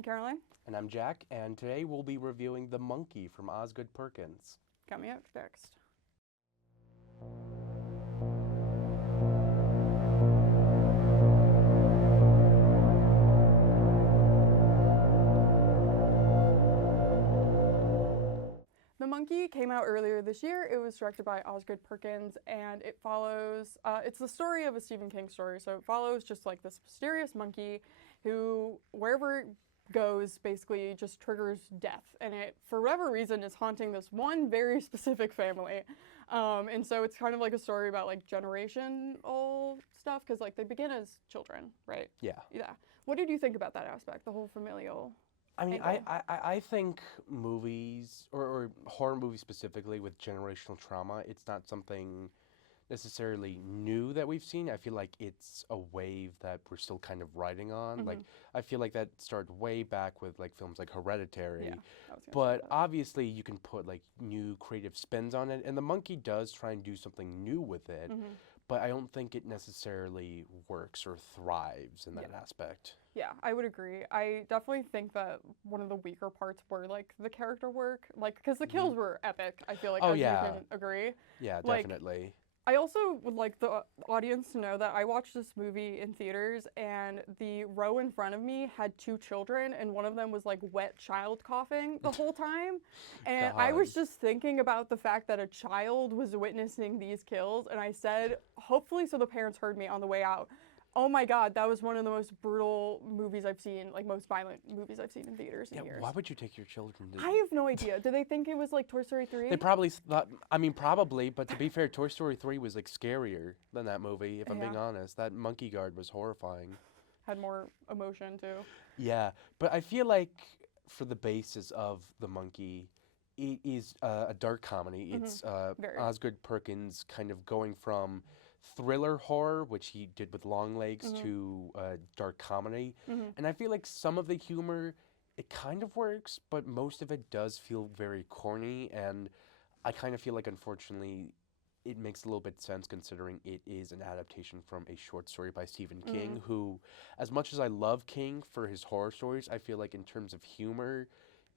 I'm Caroline. And I'm Jack, and today we'll be reviewing The Monkey from Osgood Perkins. Coming up next. The Monkey came out earlier this year. It was directed by Osgood Perkins, and it follows, it's the story of a Stephen King story. So it follows just like this mysterious monkey who, wherever it goes, basically just triggers death. And it, for whatever reason, is haunting this one very specific family. And so it's kind of like a story about like generational stuff, because like they begin as children, right? Yeah. Yeah. What did you think about that aspect, the whole familial? I mean, angle? I think movies, or horror movies specifically, with generational trauma, it's not something necessarily new that we've seen. I feel like it's a wave that we're still kind of riding on. Like, I feel like that started way back with like films like Hereditary. Yeah, I was gonna say But that. obviously you can put like new creative spins on it, and The Monkey does try and do something new with it, but I don't think it necessarily works or thrives in that aspect. Yeah, I would agree. I definitely think that one of the weaker parts were like the character work, like because the kills were epic. I feel like Oh, as yeah. you can agree. Yeah, Like, definitely. I also would like the audience to know that I watched this movie in theaters, and the row in front of me had two children, and one of them was like wet child coughing the whole time. And I was God. just thinking about the fact that a child was witnessing these kills, and I said, hopefully, so the parents heard me on the way out. Oh my God, that was one of the most brutal movies I've seen, like most violent movies I've seen in theaters in years. Why would you take your children to... I have no idea. Did they think it was like Toy Story 3? They probably thought, I mean, probably, but to be fair, Toy Story 3 was like scarier than that movie, if I'm being Yeah. honest. That monkey guard was horrifying. Had more emotion too. Yeah, but I feel like for the basis of The Monkey, it is a dark comedy. It's Very. Osgood Perkins kind of going from thriller horror, which he did with Long Legs, to dark comedy. And I feel like some of the humor, it kind of works, but most of it does feel very corny. And I kind of feel like, unfortunately, it makes a little bit sense considering it is an adaptation from a short story by Stephen King, who, as much as I love King for his horror stories, I feel like in terms of humor,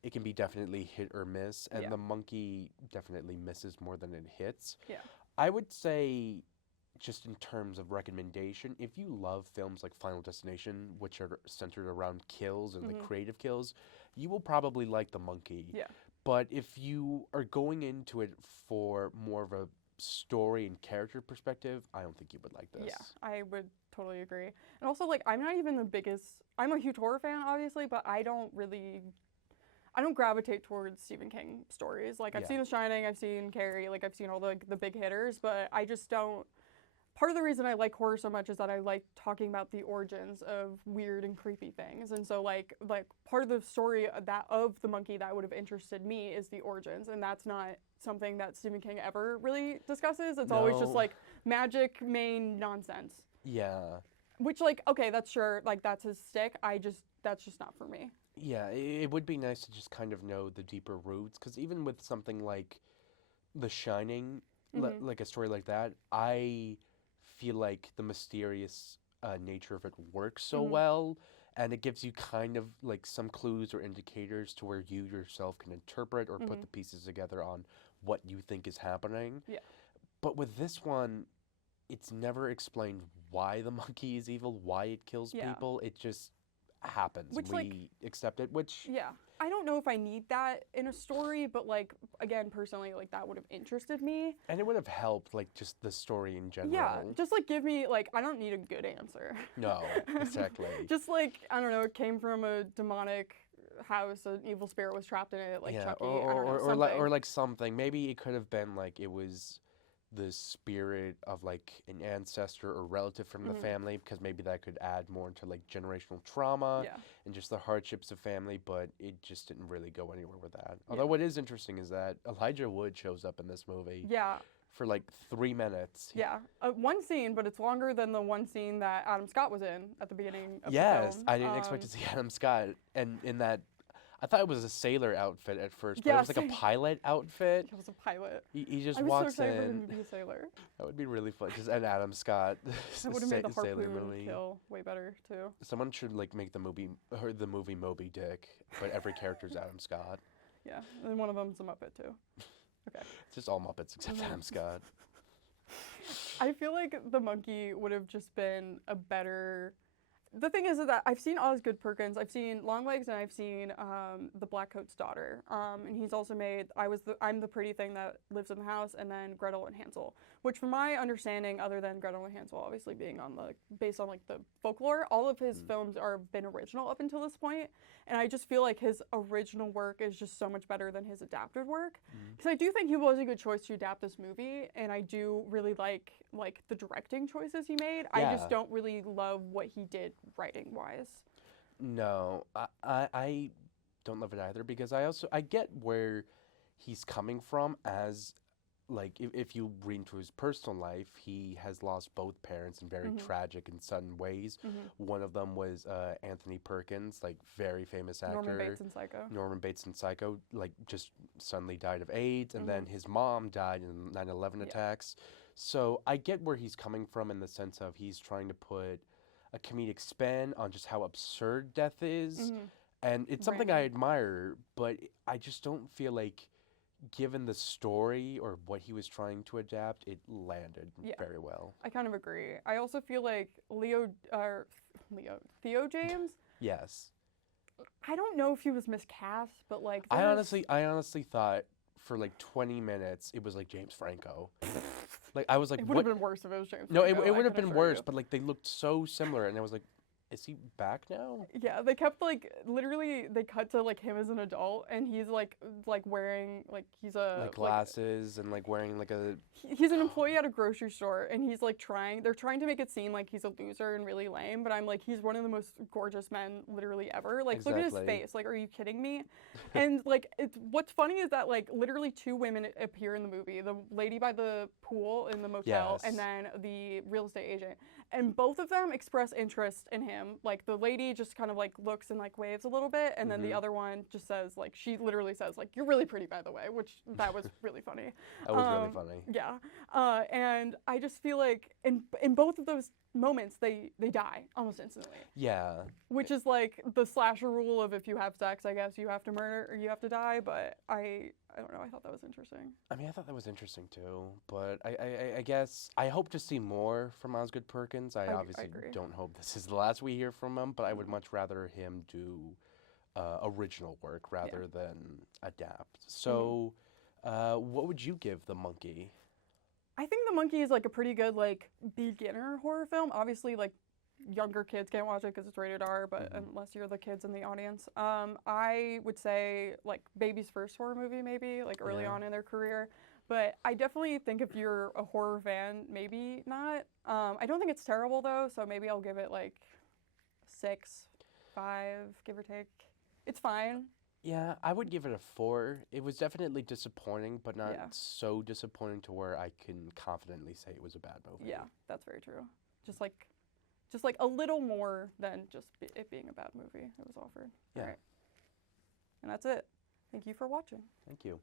it can be definitely hit or miss, and Yeah. The Monkey definitely misses more than it hits. Yeah. I would say, just in terms of recommendation, if you love films like Final Destination, which are centered around kills and like creative kills, you will probably like The Monkey. Yeah. But if you are going into it for more of a story and character perspective, I don't think you would like this. Yeah, I would totally agree. And also, like, I'm not even the biggest, I'm a huge horror fan, obviously, but I don't gravitate towards Stephen King stories. Like, I've Yeah. seen The Shining, I've seen Carrie, like, I've seen all the big hitters, but I just don't. Part of the reason I like horror so much is that I like talking about the origins of weird and creepy things. And so like part of the story of The Monkey that would have interested me is the origins, and that's not something that Stephen King ever really discusses. It's always just No. like magic, main nonsense. Yeah. Which, like, okay, that's sure, like, that's his stick. That's just not for me. Yeah, it would be nice to just kind of know the deeper roots, because even with something like The Shining, like a story like that, I feel like the mysterious nature of it works so well, and it gives you kind of like some clues or indicators to where you yourself can interpret or put the pieces together on what you think is happening. Yeah. But with this one, it's never explained why the monkey is evil, why it kills Yeah. people. It just happens. Which, We accept it, which... Yeah. I don't know if I need that in a story, but, like, again, personally, like, that would have interested me. And it would have helped, like, just the story in general. Yeah, just, like, give me, like, I don't need a good answer. No, exactly. Just, like, I don't know, it came from a demonic house, an evil spirit was trapped in it, like Yeah, Chucky, I don't know, or something. like something. Maybe it could have been like it was the spirit of like an ancestor or relative from the family, because maybe that could add more into like generational trauma Yeah. and just the hardships of family, but it just didn't really go anywhere with that. Although what is interesting is that Elijah Wood shows up in this movie Yeah. for like 3 minutes. Yeah, one scene, but it's longer than the one scene that Adam Scott was in at the beginning of the Yes, film. I didn't expect to see Adam Scott, and in that, I thought it was a sailor outfit at first, but Yeah, it was like same. a pilot outfit. He was a pilot. He just I was so walks excited for in. him to be a sailor. That would be really fun. Just an Adam Scott That would have made the sailor harpoon movie. kill way better too. Someone should like make the movie Moby Dick, but every character's Adam Scott. Yeah, and one of them's a Muppet too. Okay. It's just all Muppets except Mhm. Adam Scott. I feel like the monkey would have just been a better. The thing is that I've seen Osgood Perkins, I've seen Longlegs, and I've seen the Blackcoat's Daughter. And he's also made I'm the pretty thing that lives in the house, and then Gretel and Hansel. Which, from my understanding, other than Gretel and Hansel obviously being based on like the folklore, all of his films are been original up until this point. And I just feel like his original work is just so much better than his adapted work. Because I do think he was a good choice to adapt this movie, and I do really like the directing choices he made. I Yeah. just don't really love what he did writing wise. No, I don't love it either because I get where he's coming from as like if you read into his personal life, he has lost both parents in very tragic and sudden ways. One of them was Anthony Perkins, like very famous actor. Norman Bates in Psycho. Norman Bates in Psycho, like just suddenly died of AIDS, and then his mom died in 9/11 attacks. So I get where he's coming from in the sense of he's trying to put a comedic spin on just how absurd death is. And it's something I admire, but I just don't feel like, given the story or what he was trying to adapt, it landed very well. I kind of agree. I also feel like Theo James, Yes. I don't know if he was miscast, but like I honestly thought for like 20 minutes it was like James Franco. Like I was like, it would what? have been worse if it was James No, Franco, it I would have can been assure worse, you. but like they looked so similar, and I was like, is he back now? Yeah, they kept like literally they cut to like him as an adult, and he's like wearing like he's a Like glasses and like wearing like a. he's an employee at a grocery store, and he's like they're trying to make it seem like he's a loser and really lame, but I'm like, he's one of the most gorgeous men literally ever. Like look at his Exactly. face. Like, are you kidding me? And like what's funny is that like literally two women appear in the movie. The lady by the pool in the motel, and Yes. then the real estate agent. And both of them express interest in him. Like the lady just kind of like looks and like waves a little bit, and then the other one just says like, she literally says like, "You're really pretty, by the way," which that was really funny. That was really funny. Yeah, and I just feel like in both of those moments they die almost instantly, Yeah. which is like the slasher rule of if you have sex, I guess you have to murder or you have to die. But I don't know. I thought that was interesting. I mean, I thought that was interesting too, but I guess I hope to see more from Osgood Perkins. I obviously agree. don't hope this is the last we hear from him, but I would much rather him do original work rather than adapt. So, what would you give The Monkey? I think The Monkey is like a pretty good like beginner horror film. Obviously, like younger kids can't watch it because it's rated R, but unless you're the kids in the audience, I would say like baby's first horror movie, maybe like early on in their career. But I definitely think if you're a horror fan, maybe not. I don't think it's terrible though, so maybe I'll give it like 6, 5, give or take. It's fine. Yeah, I would give it a 4. It was definitely disappointing, but not Yeah. so disappointing to where I can confidently say it was a bad movie. Yeah, that's very true. Just like a little more than just it being a bad movie it was offered. Yeah. All right. And that's it. Thank you for watching. Thank you.